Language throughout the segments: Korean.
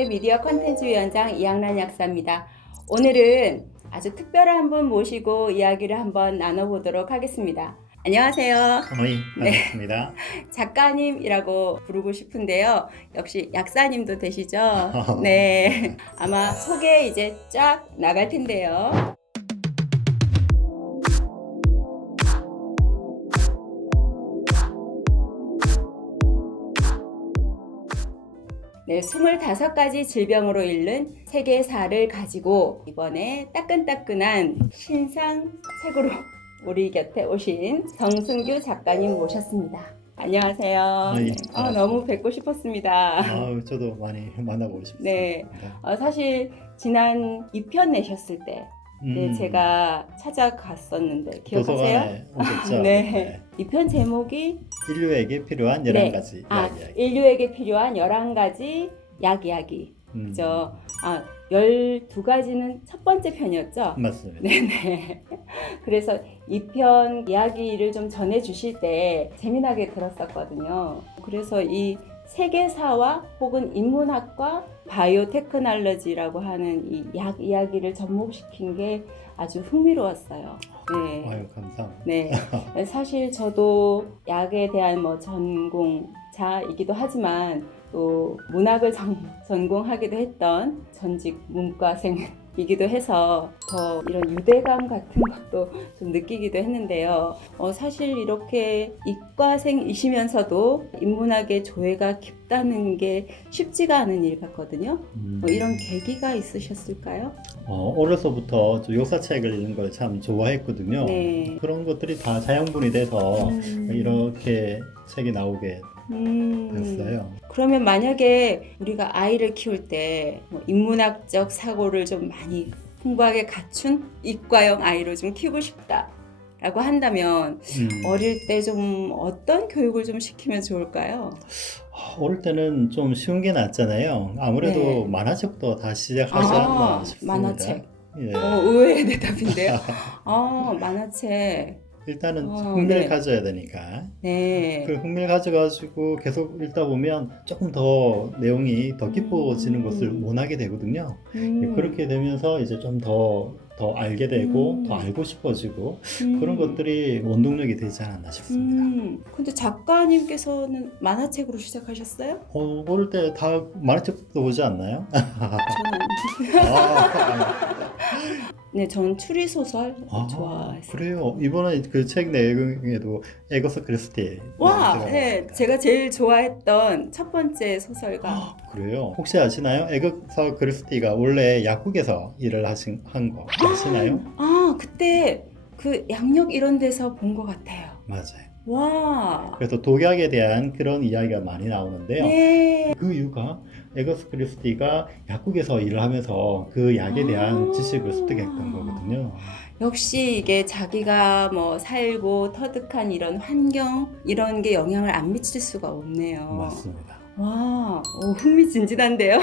제 미디어 컨텐츠 위원장 이양란 약사입니다. 오늘은 아주 특별한 분 모시고 이야기를 한번 나눠보도록 하겠습니다. 안녕하세요. 네, 반갑습니다. 작가님이라고 부르고 싶은데요. 역시 약사님도 되시죠? 네. 아마 소개 이제 쫙 나갈 텐데요. 네, 25가지 질병으로 잃는 세계사를 가지고 이번에 따끈따끈한 신상책으로 우리 곁에 오신 정승규 작가님 모셨습니다. 안녕하세요. 네, 네. 너무 뵙고 싶었습니다. 저도 많이 만나보고 싶습니다. 네, 사실 지난 2편 내셨을 때 제가 찾아갔었는데 기억하세요? 도서관에 오셨죠? 네. 2편 제목이 인류에게 필요한 11가지 이야기. 인류에게 필요한 11가지 약 이야기. 그죠? 12가지는 첫 번째 편이었죠? 맞습니다. 네네. 그래서 2편 이야기를 좀 전해주실 때 재미나게 들었었거든요. 그래서 이 세계사와 혹은 인문학과 바이오테크놀로지라고 하는 이 약 이야기를 접목시킨 게 아주 흥미로웠어요. 네. 아유, 감사합니다. 네. 사실 저도 약에 대한 전공자이기도 하지만 또 문학을 전공하기도 했던 전직 문과생이기도 해서 더 이런 유대감 같은 것도 좀 느끼기도 했는데요. 사실 이렇게 이과생이시면서도 인문학의 조예가 깊다는 게 쉽지가 않은 일 같거든요. 이런 계기가 있으셨을까요? 어려서부터 역사책을 읽는 걸 참 좋아했거든요. 네. 그런 것들이 다 자양분이 돼서 이렇게 책이 나오게 됐어요. 그러면 만약에 우리가 아이를 키울 때 인문학적 사고를 좀 많이 풍부하게 갖춘 이과형 아이로 좀 키우고 싶다라고 한다면 어릴 때 좀 어떤 교육을 좀 시키면 좋을까요? 어릴 때는 좀 쉬운 게 낫잖아요. 아무래도 네. 만화책부터 다 시작하지 않나 싶습니다. 만화책. 예. 의외의 대답인데요. 만화책. 일단은 흥미를 네. 가져야 되니까. 네. 그 흥미를 가져가지고 계속 읽다 보면 조금 더 내용이 더 깊어지는 것을 원하게 되거든요. 그렇게 되면서 이제 좀 더 알게 되고 더 알고 싶어지고 그런 것들이 원동력이 되지 않았나 싶습니다. 근데 작가님께서는 만화책으로 시작하셨어요? 어릴 때 다 만화책도 보지 않나요? 네, 전 추리소설 좋아했어요. 그래요. 이번에 그 책 내용에도 에거서 크리스티. 네, 제가 제일 좋아했던 첫 번째 소설가. 그래요. 혹시 아시나요? 에거서 크리스티가 원래 약국에서 일을 한 거 아시나요? 그때 그 양력 이런 데서 본 것 같아요. 맞아요. 와. 그래서 독약에 대한 그런 이야기가 많이 나오는데요. 네. 그 이유가 에거서 크리스티가 약국에서 일을 하면서 그 약에 대한 지식을 습득했던 거거든요. 역시 이게 자기가 살고 터득한 이런 환경 이런 게 영향을 안 미칠 수가 없네요. 맞습니다. 와, 흥미진진한데요?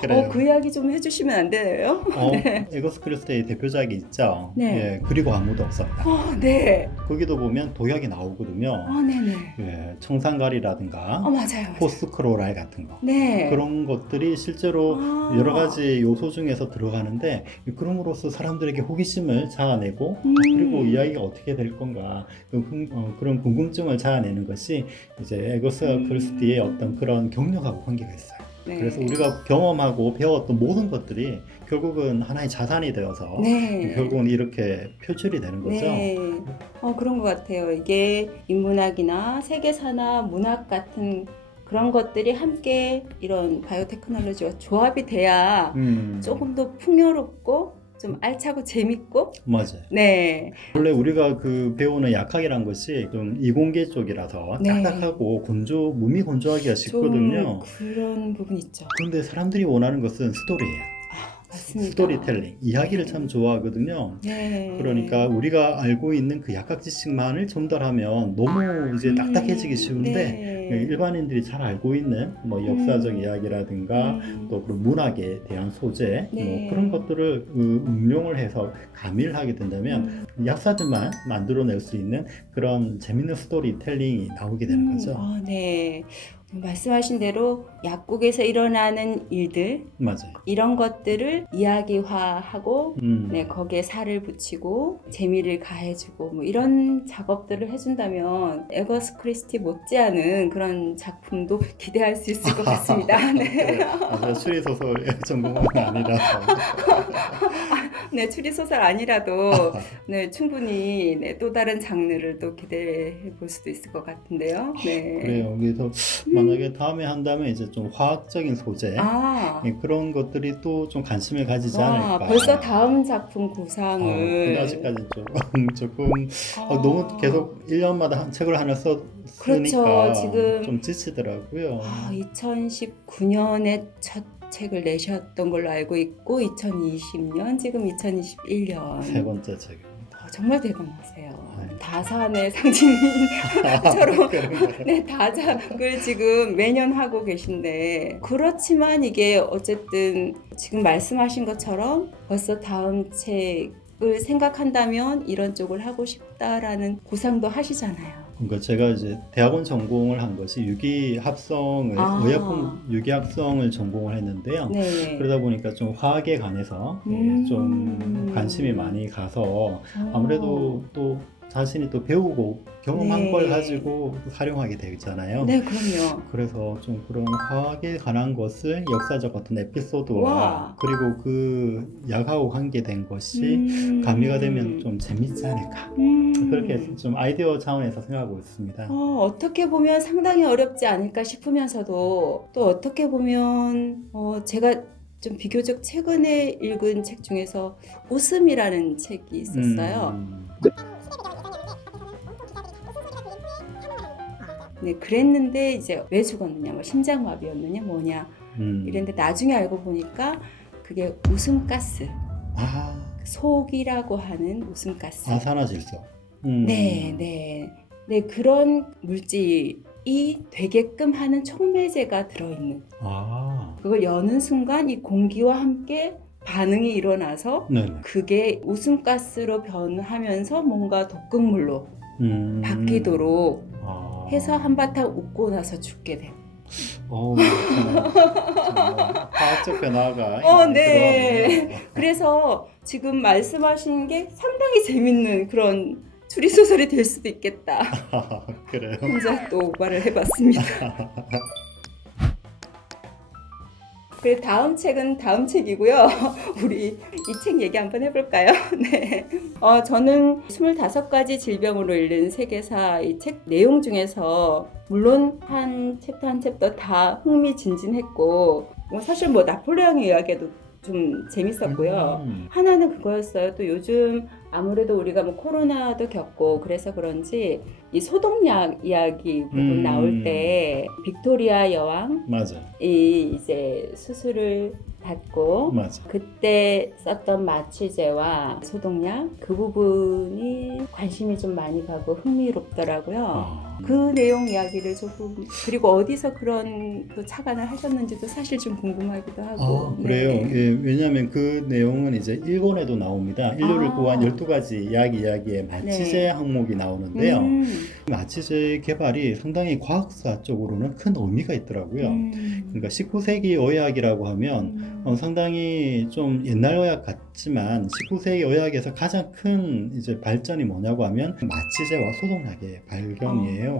그래요. 그 이야기 좀 해주시면 안 돼요? 네. 에거서 크리스티의 대표작이 있죠. 네. 예, 그리고 아무도 없었다. 네. 거기도 보면 독약이 나오거든요. 네네. 예, 청산가리라든가 맞아요. 포스크로랄 같은 거. 네. 그런 것들이 실제로 여러 가지 요소 중에서 들어가는데 그럼으로써 사람들에게 호기심을 자아내고 그리고 이야기가 어떻게 될 건가 그런 궁금증을 자아내는 것이 이제 에거서 크리스티의 어떤 그런 경력하고 관계가 있어요. 네. 그래서 우리가 경험하고 배웠던 모든 것들이 결국은 하나의 자산이 되어서 네. 결국은 이렇게 표출이 되는 거죠. 네. 그런 것 같아요. 이게 인문학이나 세계사나 문학 같은 그런 것들이 함께 이런 바이오테크놀로지와 조합이 돼야 조금 더 풍요롭고 좀 알차고 재밌고. 맞아요. 네. 원래 우리가 그 배우는 약학이란 것이 좀 이공계 쪽이라서 네. 딱딱하고 몸이 건조하기가 쉽거든요. 좀 그런 부분 있죠. 그런데 사람들이 원하는 것은 스토리예요. 맞습니다. 스토리텔링, 이야기를 참 좋아하거든요. 네. 그러니까 우리가 알고 있는 그 약학 지식만을 전달하면 너무 이제 딱딱해지기 쉬운데 네. 일반인들이 잘 알고 있는 역사적 이야기라든가 또 그런 문학에 대한 소재 네. 그런 것들을 응용을 해서 가미를 하게 된다면 약사들만 만들어낼 수 있는 그런 재밌는 스토리텔링이 나오게 되는 거죠. 네. 말씀하신 대로 약국에서 일어나는 일들 맞아요. 이런 것들을 이야기화하고 네. 거기에 살을 붙이고 재미를 가해주고 뭐 이런 작업들을 해준다면 에거스 크리스티 못지않은 그런 작품도 기대할 수 있을 것 같습니다. 네. 맞아요. 추리소설 전공은 아니라서. 네, 추리소설 아니라도 충분히 또 다른 장르를 또 기대해 볼 수도 있을 것 같은데요. 네. 그래요. 그래서 만약에 다음에 한다면 이제 좀 화학적인 소재 그런 것들이 또 좀 관심을 가지지 않을까. 벌써 다음 작품 근데 구상을 아직까지 조금 너무 계속 1년마다 한 책을 하나 쓰니까 그렇죠. 지금 좀 지치더라고요. 2019년에 첫 책을 내셨던 걸로 알고 있고 2020년 지금 2021년 세 번째 책. 정말 대단하세요. 다산의 상징인처럼 다작을 지금 매년 하고 계신데 그렇지만 이게 어쨌든 지금 말씀하신 것처럼 벌써 다음 책을 생각한다면 이런 쪽을 하고 싶다라는 구상도 하시잖아요. 그러니까 제가 이제 대학원 전공을 한 것이 유기합성을 의약품 유기합성을 전공을 했는데요. 네. 그러다 보니까 좀 화학에 관해서 좀 관심이 많이 가서 아무래도 또 자신이 또 배우고 경험한 걸 가지고 활용하게 되잖아요. 네, 그럼요. 그래서 좀 그런 화학에 관한 것을 역사적 어떤 에피소드와 그리고 그 약하고 관계된 것이 가미가 되면 좀 재밌지 않을까. 그렇게 좀 아이디어 차원에서 생각하고 있습니다. 어떻게 보면 상당히 어렵지 않을까 싶으면서도 또 어떻게 보면 제가 좀 비교적 최근에 읽은 책 중에서 웃음이라는 책이 있었어요. 네, 그랬는데 이제 왜 죽었느냐, 뭐 심장마비였느냐, 뭐냐 이랬는데 나중에 알고 보니까 그게 웃음가스, 속이라고 하는 웃음가스. 아산화질소. 네, 그런 물질이 되게끔 하는 촉매제가 들어있는. 그걸 여는 순간 이 공기와 함께 반응이 일어나서 그게 웃음가스로 변하면서 뭔가 독극물로 바뀌도록 해서 한바탕 웃고 나서 죽게 돼. 정말 화학적 변화가 네. 그래서 지금 말씀하시는 게 상당히 재밌는 그런 추리소설이 될 수도 있겠다. 그래요? 혼자 또 오바를 해봤습니다. 그래, 다음 책은 다음 책이고요. 우리 이 책 얘기 한번 해볼까요? 네. 저는 25가지 질병으로 읽는 세계사 이 책 내용 중에서 물론 한 챕터 다 흥미진진했고 사실 뭐 나폴레옹의 이야기도 좀 재밌었고요. 하나는 그거였어요. 또 요즘 아무래도 우리가 뭐 코로나도 겪고 그래서 그런지 이 소독약 이야기 부분 나올 때 빅토리아 여왕 이 이제 수술을 받고 그때 썼던 마취제와 소독약 그 부분이 관심이 좀 많이 가고 흥미롭더라고요. 그 내용 이야기를 조금 그리고 어디서 그런 또 착안을 하셨는지도 사실 좀 궁금하기도 하고. 그래요. 예, 왜냐하면 그 내용은 이제 일본에도 나옵니다. 인류를 구한 12가지 이야기의 마취제 항목이 나오는데요. 마취제 개발이 상당히 과학사 쪽으로는 큰 의미가 있더라고요. 그러니까 19세기 의학이라고 하면 상당히 좀 옛날 의학 같지만 19세기 의학에서 가장 큰 이제 발전이 뭐냐고 하면 마취제와 소독약의 발견이에요.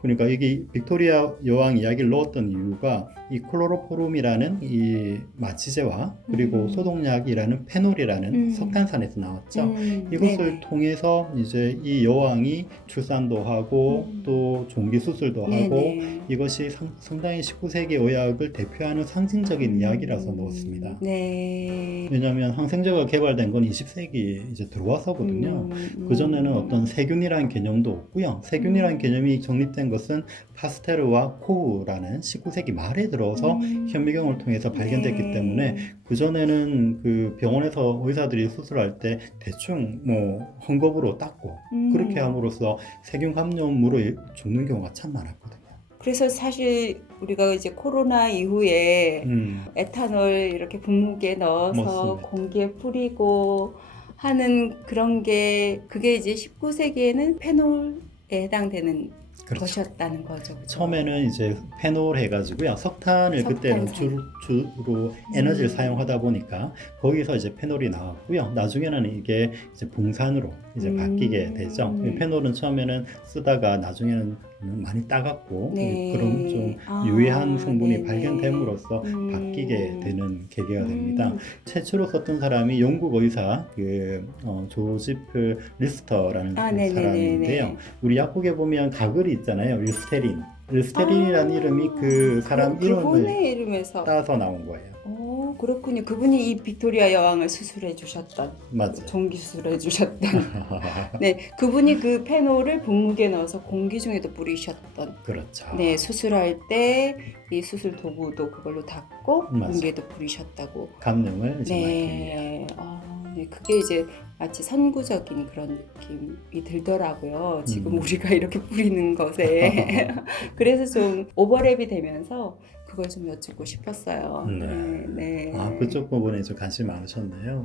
그러니까 이게 빅토리아 여왕 이야기를 넣었던 이유가 이 클로로포름이라는 이 마취제와 그리고 소독약이라는 페놀이라는 석탄산에서 나왔죠. 이것을 통해서 이제 이 여왕이 출산도 하고 또 종기 수술도 하고 이것이 상당히 19세기 의학을 대표하는 상징적인 이야기라서 넣었습니다. 왜냐하면 항생제가 개발된 건 20세기 이제 들어와서거든요. 그전에는 어떤 세균이라는 개념도 없고요. 세균이라는 개념이 정립된 것은 파스테르와 코우라는 19세기 말에 들어서 현미경을 통해서 발견됐기 때문에 그전에는 그 병원에서 의사들이 수술할 때 대충 뭐 헝겊으로 닦고 그렇게 함으로써 세균 감염으로 죽는 경우가 참 많았거든요. 그래서 사실 우리가 이제 코로나 이후에 에탄올 이렇게 분무기에 넣어서 맞습니다. 공기에 뿌리고 하는 그런 게 그게 이제 19세기에는 페놀에 해당되는 그렇죠. 것이었다는 거죠. 그죠? 처음에는 이제 페놀 해가지고요. 석탄을 그때는 석탄산. 주로 에너지를 음. 사용하다 보니까 거기서 이제 페놀이 나왔고요. 나중에는 이게 이제 봉산으로 이제 바뀌게 되죠. 이 페놀은 처음에는 쓰다가 나중에는 많이 따갑고 네. 그런 좀 아, 유해한 성분이 네네. 발견됨으로써 바뀌게 되는 계기가 됩니다. 음. 최초로 썼던 사람이 영국 의사 조지프 리스터라는 아, 네네네네. 사람인데요. 우리 약국에 보면 가글이 있잖아요. 릴스테린이라는 이름이 그 사람 이름을 그분의 이름에서. 따서 나온 거예요. 오, 그렇군요. 그분이 이 빅토리아 여왕을 수술해 주셨던, 맞아요. 전기 수술해 주셨던. 네, 그분이 그 페놀을 분무기에 넣어서 공기 중에도 뿌리셨던. 그렇죠. 네, 수술할 때 이 수술 도구도 그걸로 닦고 맞아요. 공기에도 뿌리셨다고. 감염을 이제 막기 위해. 네, 네, 그게 이제 마치 선구적인 그런 느낌이 들더라고요. 지금 우리가 이렇게 뿌리는 것에. 그래서 좀 오버랩이 되면서 그걸 좀 여쭙고 싶었어요. 네. 네. 아, 그쪽 부분에 좀 관심 많으셨네요.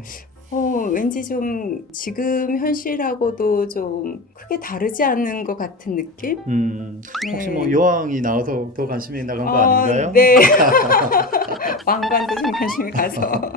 왠지 좀 지금 현실하고도 좀 크게 다르지 않은 것 같은 느낌? 혹시 네. 뭐 여왕이 나와서 더 관심이 나간 거 아닌가요? 네. 왕관도 좀 관심이 가서.